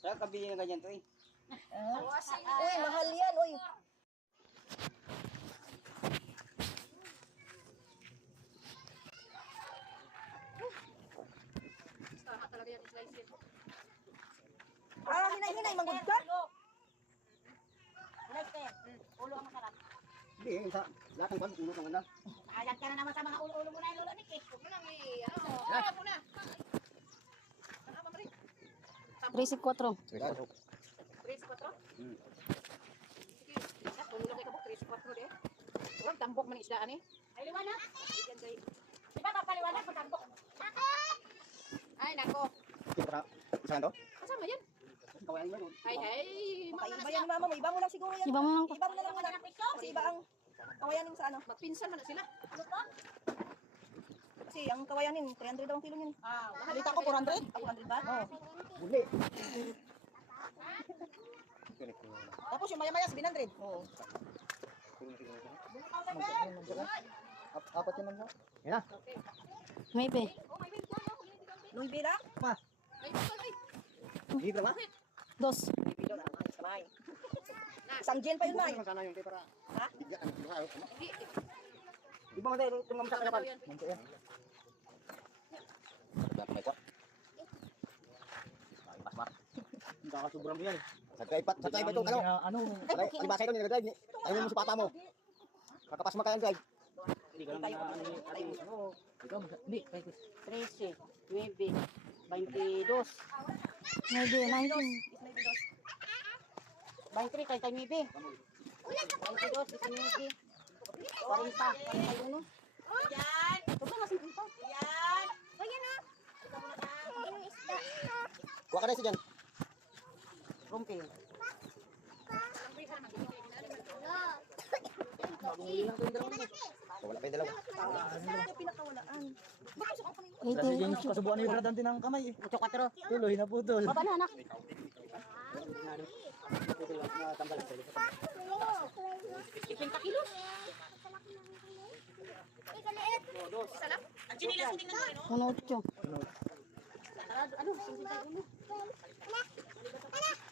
Saan kabili na ganyan to eh? Uy, mahal yan, uy. Hinay-hinay, manggod ka? Ulo ang masarap. Hindi, sa lahat ng ulo ng ganda. Alat ka na naman sa mga ulo-ulo mo na yung lolo ni Kik. Huwag mo lang Wala po na. 34. 3-4? Sige. Tulog kay kabuk 3-4 de. Huwag tambok man isdaan eh. Ay liwanag. Di ba papaliwanag ko tambok? Ay nako. Isa to? Kasama yan. Kawayan mo doon. Ay. Iba yan ni mama mo, iba mo lang siguro yan. Iba mo lang. Iba mo na lang muna. Kasi iba ang kawayanin sa ano. Magpinsan man na sila. Ano to? Kasi ang kawayanin, 300 daw ang kilo niyan. Halita ko 400. Ako 100 ba? Oo. Buli. Tapos yung maya-maya, 700. Oo. Apat yun lang. Yan na. Maybe. Louis Villa? Pa. Ay. Libre ba? Dos. Samay. Isang gel pa yun, May. Sana yung para. Ha? Bigyan ang kilo. Di ba matay itong mamsa ka naman? Mamsa yan. Dapat may kwat. Ipas ba? Hindi ka sobrang yan. Sa kaipat ito, ano? Alibasa ito nilagay. Ayaw mo sa papa mo. Kakapas mo kayang drive. Hindi ka lang hindi. 13, 9, 22. Maybe. 19. 23 kay kay Mibi. 22, 19. 40. Yan. Ito ba kasi dito? Yan. O yan ah. Kuha ka na isa dyan. Rumpi. Wala pa yung dalawa. Ano pinakawalaan? 18. Kasubuan na yung gradante ng kamay eh. 4. Tuloy na putol. Baba na anak. Ipin kilos. Salam. Ang chinilas tingnan mo no. 18. Ano? 51.